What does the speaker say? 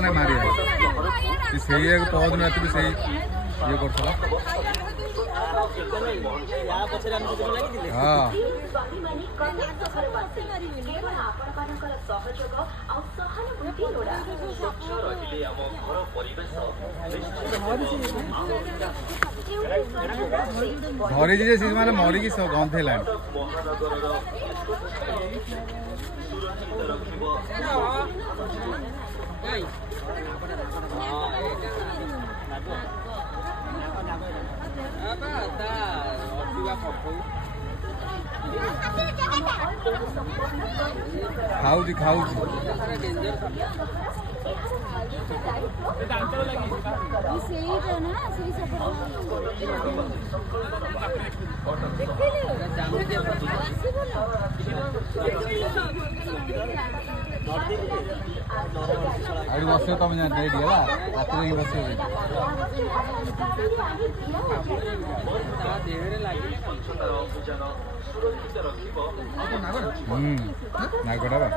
ना मारिया से पहदिन रात से ये कर हाँ धरी जे से माने मरिकी सब गंधेला खाऊची खाऊची अरे बस तुम रेडी है रात बस नागड़ा